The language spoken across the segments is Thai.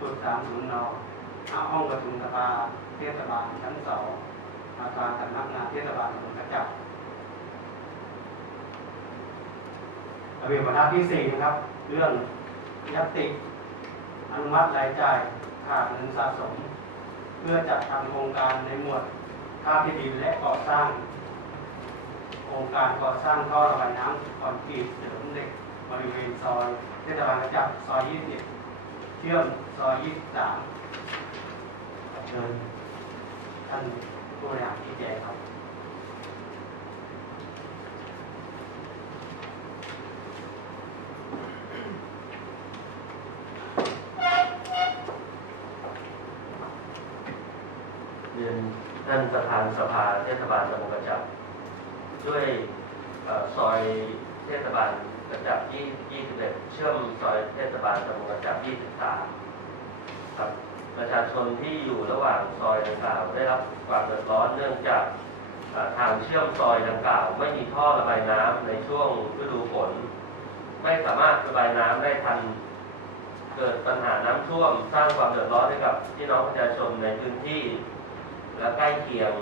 6.30นณห้องประชุมสภาเทศบาลชั้นสองอาคารสำนักงานเทศบาลตำบลกระจับระเบียบวาระที่สี่นะครับ เรื่องยัตติอนุมัติรายจ่ายขาดเงินสะสม เพื่อจัดทำโครงการในหมวดค่าที่ดินและก่อสร้างโครงการก่อสร้างท่อระบายน้ำคอนกรีตเสริมเหล็กบริเวณซอยเทศบาลกระจับซอย20 เชื่อมซอย23เชิญท่านผู้บริหารที่แจงครับเรียนท่านประธานสภาเทศบาลตำบลกระจับด้วยอซอย เทศบาลกระจับ21 เชื่อมซอยเทศบาลตำบลกระจับ23 ครับ ประชาชนที่อยู่ระหว่างซอยดังกล่าวได้รับความเดือดร้อนเนื่องจากทางเชื่อมซอยดังกล่าว ไม่มีท่อระบายน้ำในช่วงฤดูฝน ไม่สามารถระบายน้ำได้ทัน เกิดปัญหาน้ำท่วม สร้างความเดือดร้อนให้กับพี่น้องประชาชนในพื้นที่ และใกล้เคียง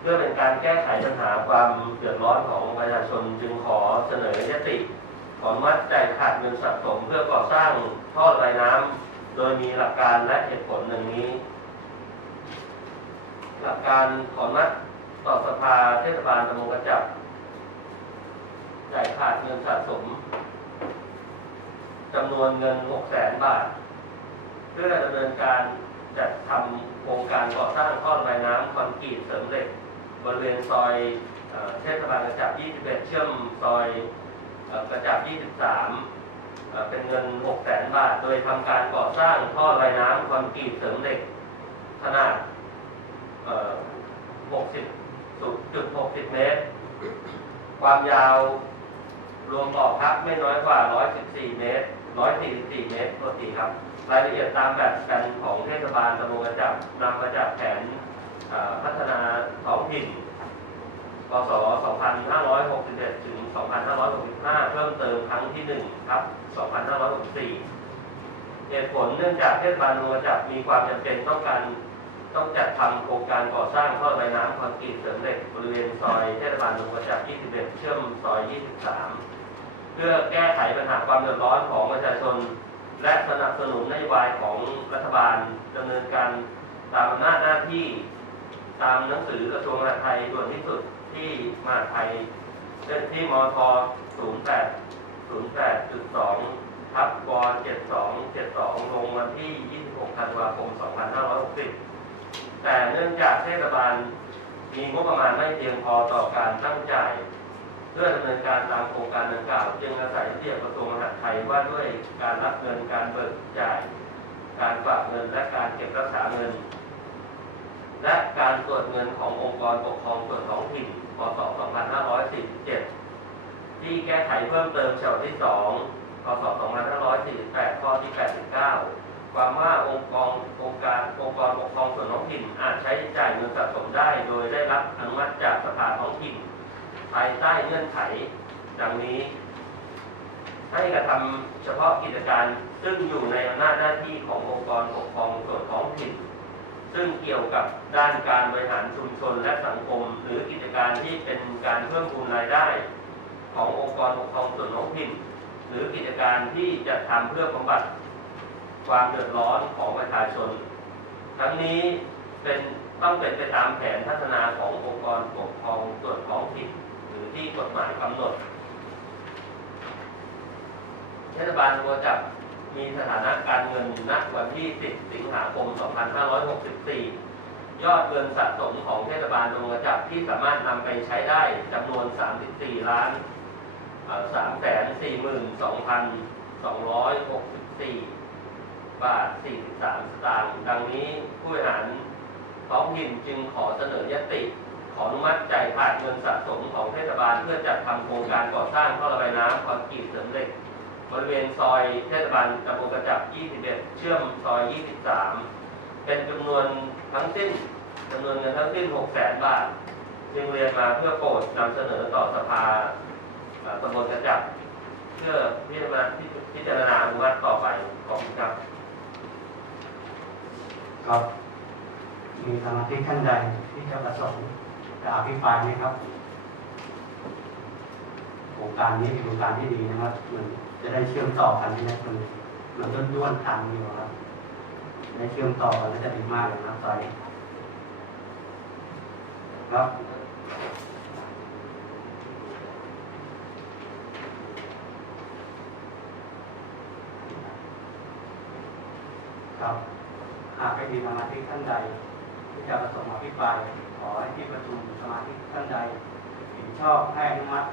เพื่อเป็นการแก้ไขปัญหาความเดือดร้อนของประชาชนจึงขอเสนอยติขอมัดใจขาดเงินสะสมเพื่อก่อสร้างท่อระบายน้ำโดยมีหลักการและเหตุผลดังนี้ หลักการขอมัดต่อสภาเทศบาลตำบลกระจับจ่ายขาดเงินสะสมจำนวนเงิน 6 แสนบาท เพื่อดำเนินการจัดทำโครงการก่อสร้างท่อระบายน้ำคอนกรีตเสริมเหล็ก บริเวณซอยเทศบาลกระจับ 21 เชื่อมซอยกระจับ 23 เป็นเงิน 6 แสนบาท โดยทำการก่อสร้างท่อระบายน้ำคอนกรีตเสริมเหล็กขนาด 60.60 เมตร ความยาวรวมต่อพักไม่น้อยกว่า 114 เมตร 144 เมตรปกติครับ รายละเอียดตามแบบแผนของเทศบาลตำบลกระจับนำมาจากแผนเอ่อ พัฒนาท้องถิ่นพศ2561 ถึง 2565 เพิ่มเติมครั้งที่1ครับ 2564 เหตุผลเนื่องจากเทศบาลตำบลกระจับมีความจำเป็นต้องการต้องจัดทำโครงการก่อสร้างท่อระบายน้ำคอนกรีตเสริมเหล็กบริเวณซอยเทศบาลตำบลกระจับ21 เชื่อมซอย 23 เพื่อแก้ไขปัญหาความเดือดร้อนของประชาชน และสนับสนุนนโยบายของรัฐบาลดำเนินการตามอำนาจหน้าที่ ตามหนังสือกระทรวงมหาดไทยด่วนที่สุดที่มหาดไทยเล่นที่มท08 08.2ทับว72 72 ลงวันที่ 26 ธันวาคม 2560 แต่เนื่องจากเทศบาลมีงบประมาณไม่เพียงพอต่อการตั้งจ่ายเพื่อดำเนินการตามโครงการดังกล่าว จึงอาศัยเบียบกระทรวงมหาดไทยว่าด้วยการรับเงินการเบิกจ่าย การฝากเงินและการเก็บรักษาเงิน และการตรวจเงินขององค์กรปกครองส่วนท้องถิ่นพศ2547 ที่แก้ไขเพิ่มเติมฉบับที่ 2 พศ 2548 ข้อที่ 89 ความว่าองค์กรองค์การองค์กรปกครองส่วนท้องถิ่นอาจใช้จ่ายเงินสะสมได้ โดยได้รับอนุมัติจากสภาท้องถิ่น ภายใต้เงื่อนไข ดังนี้ ให้กระทำเฉพาะกิจการซึ่งอยู่ในอำนาจหน้าที่ขององค์กรปกครองส่วนท้องถิ่น ซึ่งเกี่ยวกับด้านการบริหารชุมชนและสังคม หรือกิจการที่เป็นการเพิ่มพูนรายได้ ขององค์กรปกครองส่วนท้องถิ่น หรือกิจการที่จะทำเพื่อบำบัดความเดือดร้อนของประชาชน ทั้งนี้เป็นต้องเป็นไปตามแผนพัฒนาขององค์กรปกครองส่วนท้องถิ่นหรือที่กฎหมายกำหนดเทศบาลบัวจับ มีสถานะการเงินณวันที่ 10 สิงหาคม 2564 ยอดเงินสะสมของเทศบาลบัวจับที่สามารถนำไปใช้ได้จำนวน 34 ล้าน3 4 2 264 บาท 43 สตางค์ดังนี้ผู้บริหารท้องถิ่นจึงขอเสนอยติ ขออนุมัติจ่ายขาดเงินสะสมของเทศบาล เพื่อจัดทำโครงการก่อสร้างท่อระบายน้ำคอนกรีตเสริมเหล็ก บริเวณซอยเทศบาลตำบลกระจับ 21 เชื่อมซอย 23 เป็นจำนวนทั้งสิ้นจำนวนเงินทั้งสิ้น 6 0แสนบาท จึงเรียนมาเพื่อโปรดนำเสนอต่อสภาตำบลกระจับ เพื่อพิจารณาพิจารณาอนุมัติต่อไปขอบคุณครับ ครับมีสมาชิกท่านใดที่จะประสงค์จะอภิปรายไหมครับ ครงการนี้เป็นโครงการที่ดีนะครับมันจะได้เชื่อมต่อกันที่นะมันมันต้นด้วนๆทันอยู่ครับได้เชื่อมต่อกันแล้วจะดีมากเลยนะครับตอนนี้ครับครับหากไม่มีสมาชิกท่านใด ที่จะประสงค์อภิปรายขอให้ที่ประชุมสมาชิกท่านใดเห็นชอบให้อนุมัติ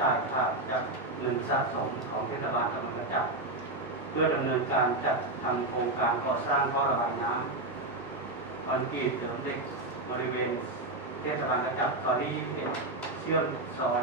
จ่ายขาดจากเงินสะสมของเทศบาลตำบลกระจับเพื่อดำเนินการจัดทำโครงการก่อสร้างท่อระบายน้ำคอนกรีตเสริมเหล็กบริเวณเทศบาลกระจับตอนนี้เชื่อมซอย